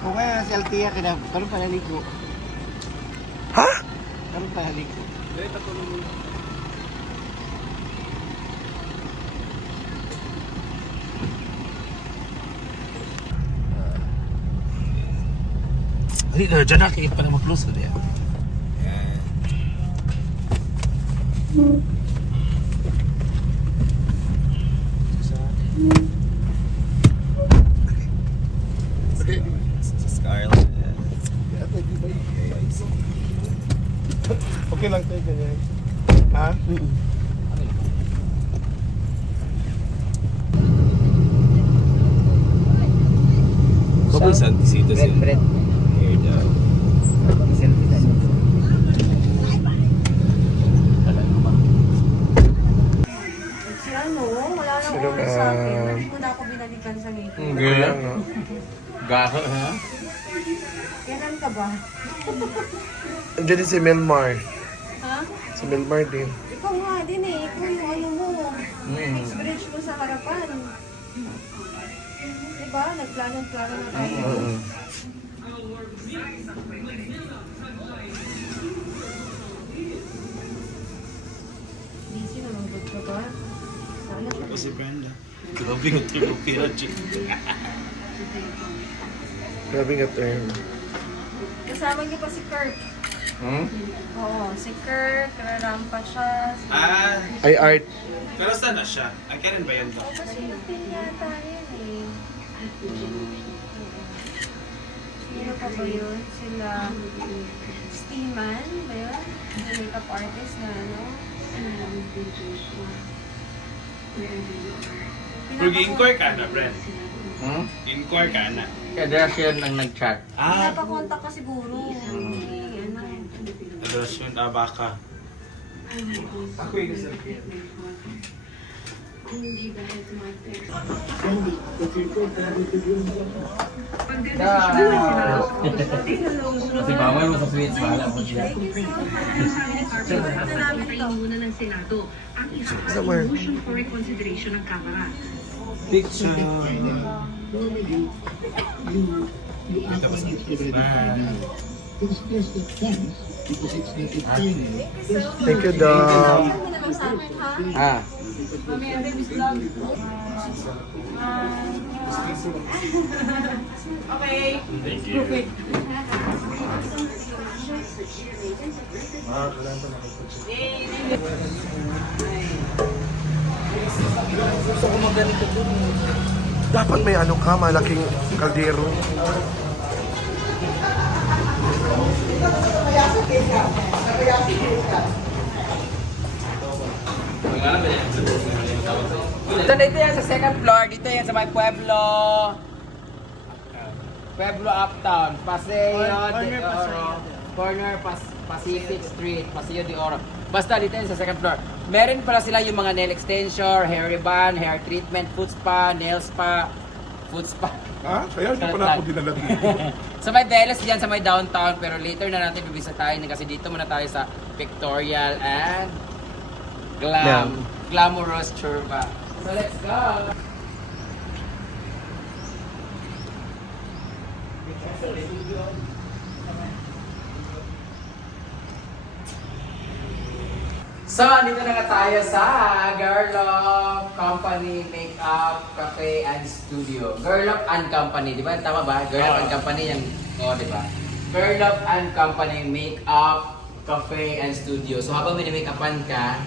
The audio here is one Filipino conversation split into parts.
Kung kaya si Altia, karon pa naligo. Ha? Karon pa naligo. Hindi na, dyan na. Kaya pala mag-close na diyan. Scarlett. Okay lang tayo ganyan. Ha? Couple santisito Bread, sila. bread. Here daw. Selfie tayo. Si ano, wala nang Sino oras ba? sa akin. Hindi ko na ako binalikan sa ngipin. Girl. no? Gaho, ha? Kailan ka ba? Andiyan din si Melmar. Ha? Si Melmar din. Ikaw nga din eh. Ikaw yung ano mo. Next bridge mo sa harapan. Diba? Nagplano-plano na tayo. Busy naman ba ka ba? Sana siya. Si Brenda. Grabe yung tinupira dyan. Grabe nga term. Kasama niyo pa si Kurt. Hmm? Oo, si Kurt. Kararampa siya. Ah, Ay, art. pero saan na siya? Ay, kailan ba yan to? Oo, kasi napin yata yun eh. Sino pa ba yun? Sila Steeman ba yun? Yung makeup artist na ano? Pero gi-inquire ka na, Brent. Hmm? Inquire ka na. Kaya siya ang nag-chat. Pinapakontak ka siguro. Ano? Adoration, baka. Ako yung selfie. Si Mama mo sa sweets, bahala mo siya. Muna ng Senado ang isang Somewhere. motion for reconsideration ng Kamara. Picture. Thank you, Dom. Ano naman sa akin ha? Ah. Mami, ang baby's vlog. Okay. Thank you. Gusto ko magaling ka dun. Dapat may ano ka, malaking kaldero. Dito yan sa second floor. Dito yan sa may Pueblo. Pueblo Uptown. Paseo de Oro. Corner Pacific Street. Paseo de Oro. Basta dito yan sa second floor. Meron pala sila yung mga nail extension, hair ribbon, hair treatment, foot spa, nail spa, foot spa. Ha? Kaya hindi pa na ako dinala dito. Sa may Deles diyan sa may downtown, pero later na natin bibisitahin kasi dito muna tayo sa Pictorial and Glamorous Churba. So let's go! So, dito na nga tayo sa Girlock Company Makeup Cafe and Studio. Girlock and Company, di ba? Tama ba? Girlock and Company yan. Oo, di ba? Girlock and Company Makeup Cafe and Studio. So, habang mini-makeupan ka,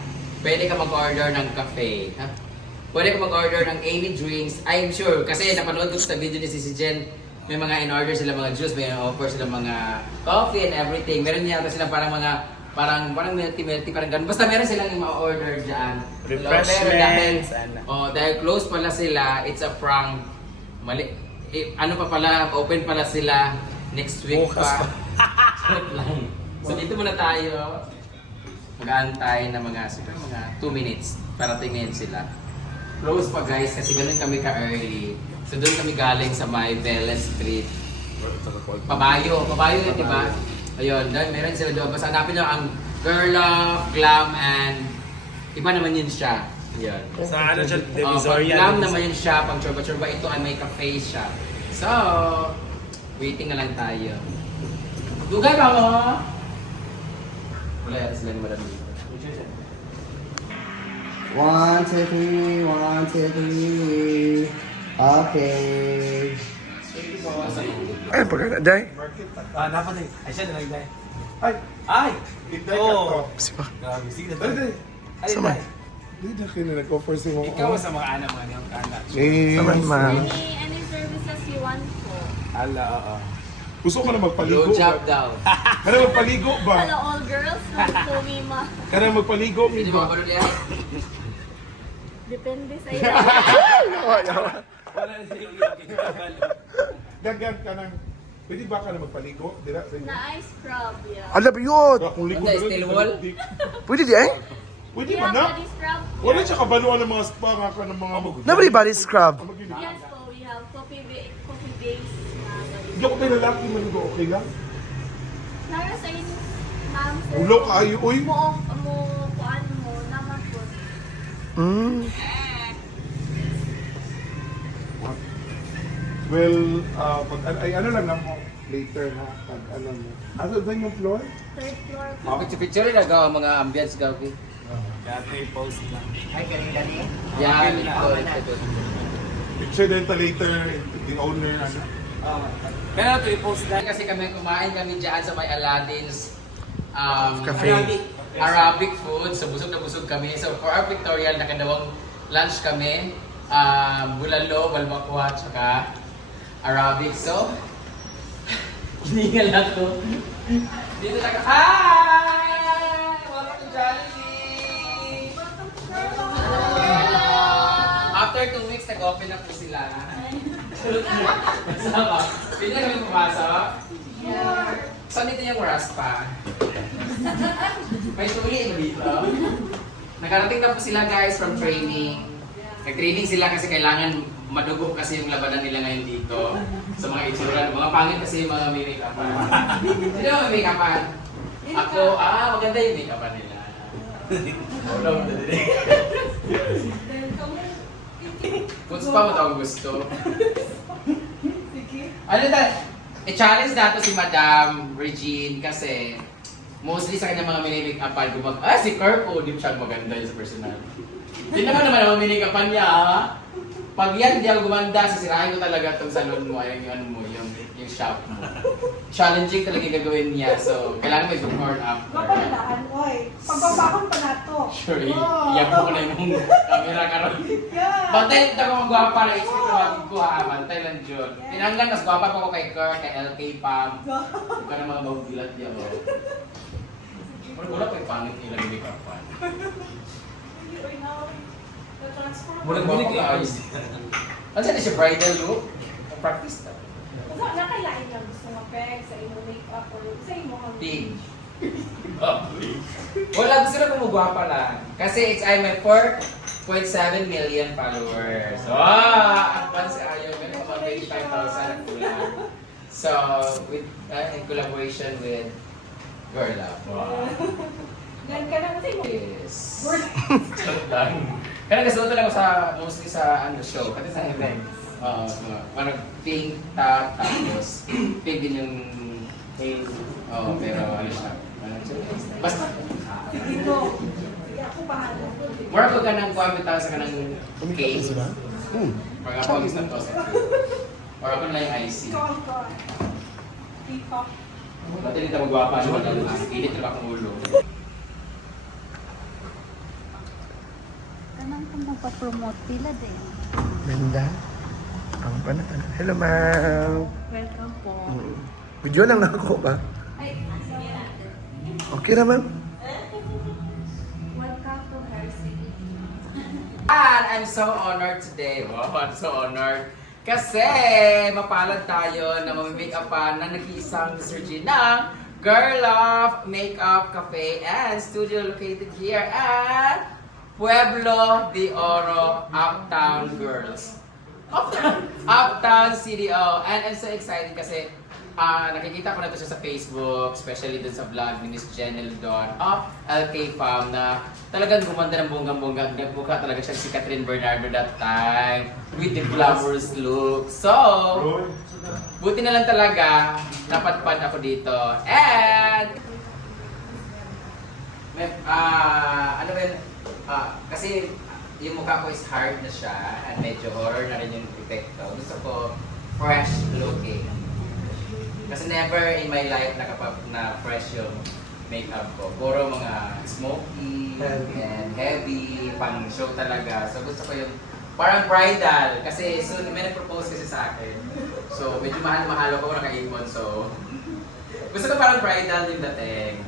pwede ka mag-order ng cafe. Ha? Pwede ka mag-order ng any drinks. I'm sure, kasi napanood ko sa video ni si Jen, may mga in-order sila mga juice, may offer sila mga coffee and everything. Meron yata sila parang milky, parang ganun. Basta meron silang yung ma-order dyan. Refreshments, Dahil close pala sila, it's a prank. Ano pa pala, open pala sila next week Bukas pa. Joke lang. So dito muna tayo. Mag-aantay na mga 2 minutes para tingin sila. Close pa guys kasi ganun kami ka-early. So doon kami galing sa may Veles Street. Pabayo yun, di ba? Ayun, dahil meron sila doon. Basta hanapin nyo ang Girlock, Glam, and Iba naman yun siya. Yan. Sa ano siya, Pag Divisoria. glam naman yun siya, pag churba-churba ito ay may cafe siya. So, waiting na lang tayo. Dugay ba mo? Wala yata sila ni Madam dito. 1, 2, 3, 1, 2, 3. Okay. Ay, pagkana, Day. Napa din. Ay, siya na nagday. Ay, Ay! Oo! si pa. Grabe, sige na. Ay, Day. Ay, Sama. Day. Hindi na kayo nag-offer si mo. Ikaw sa mga anak mga niyong anak. Saman, ma'am. Any services you want po? Ala, oo. Gusto ko na magpaligo. Blue job daw. Kana magpaligo ba? Hello all girls, po Mima. Kana magpaligo, Hindi mi mo ba? kabaluli yan. Depende sa iyo. Wala na siya yung kinabal. Dagan ka ng... Pwede ba ka na magpaligo? Dira sa inyo? Na ice scrub, yeah. Ala ba yun? Kung ligo Ano, na rin, steel wall? Pwede di eh? Pwede We man have na? body scrub. Wala siya kabaluan ng mga spa nga ka ng mga magulang. Nobody body scrub. Yes po, we have coffee base na body Hindi ako may lalaki man ko, okay lang? Nara sa inyo, ma'am, sir. Ulo ka ayo, uy. Kuan mo, naman po. Mm. Well, pag, ay ano lang lang mo, later ha, pag ano mo. Asa saan yung floor? Third floor po. Picture-picture rin nagawa ang mga ambience gabi. Dati post na. Yan, ito. Picture din ta later, the owner, ano. Pero ito i-post na. Kasi kami kumain kami dyan sa may Aladdin's Cafe. Arabic food. So busog na busog kami. So for our pictorial, nakadawang lunch kami. Bulalo, balbakwa, tsaka Arabic. So, hiningal ako. Dito na ka. Hi! Welcome to Jollibee! After 2 weeks, nag-open na po sila. Masama. Pwede na kami pumasok? Saan dito yung raspa? May tuli ba dito? Nakarating na po sila guys from training. Nag-training sila kasi kailangan madugo kasi yung labanan nila ngayon dito. Sa mga itsura. Mga pangit kasi yung mga may make-upan. Sino mga make-upan? Ako, maganda yung make-upan nila. Wala mo na din. Kung pa mo tawag gusto. Ano na? I-challenge nato si Madam Regine kasi mostly sa kanya mga minimake-upan si Kirk, di mo siya maganda yun sa personal. Hindi naman ang minimake-upan niya, ha? Pag yan, di ako gumanda, sisirahin ko talaga itong salon mo, yung shop mo. Challenging talaga yung gagawin niya, so kailangan may turn up. Mapandaan, oy. Pagbabakon pa na to. Sure, iyapo ko na yung camera karon. Bantay, ito ko magwapa na isip na magig ko ha, bantay lang dyan. Pinanggan, mas gwapa pa ko kay Kirk, kay LK Pam. Huwag ka na mga magugilat niya, oh. Wala pa yung pangit nilang make-upan. Muna ko ayos. Ano na siya, bridal look? Practice na. Nakailain lang gusto mag-peg sa imo make-up or sa imo Big. Wala, gusto na kumugwapa lang. Kasi it's I'm my 4.7 million followers. Advance ayaw. Meron pa mga 25,000 ang kulang. So, with in collaboration with Girl Up. Wow. Yan ka na kasi mo. Yes. Kaya nagsuot lang ako sa, mostly sa show. Kasi sa event. Parang pink tapos pink din yung hair. Pero ano siya. Basta. Sige mo. Sige ako bahala. More ako ka nang kuha bitaw sa kanang cake. Pag ako ang isang toast. Or ako na yung IC. Ikaw ang ko. Peacock. Pati dito magwapa naman ang init na akong ulo. Kanang kung magpa-promote pila din. Ganda. Ang panatan. Hello, ma'am. Welcome po. Video lang na ako ba? Okay na, ma'am? Welcome to Hershey. And I'm so honored today. Wow, I'm so honored. Kasi mapalad tayo na mamimake-upan na nag-iisang Miss Regine Girl Love Makeup Cafe and Studio located here at Pueblo de Oro, Uptown Girls. Uptown CDO. And I'm so excited kasi nakikita ko na ito siya sa Facebook, especially dun sa vlog ni Miss Jenel Don of LK Fam na talagang gumanda ng bonggang-bongga. Nagbuka talaga siya si Catherine Bernardo that time with the glamorous look. So, buti na lang talaga napadpad ako dito. And, ano ba yun? Kasi yung mukha ko is hard na siya at medyo horror na rin yung epekto. Gusto ko fresh looking. Kasi never in my life na fresh yung makeup ko. Puro mga smoky and heavy, pang show talaga. So gusto ko yung parang bridal. Kasi soon may nag-propose kasi sa akin. So medyo mahal-mahal ako naka-ipon. So gusto ko parang bridal yung dating.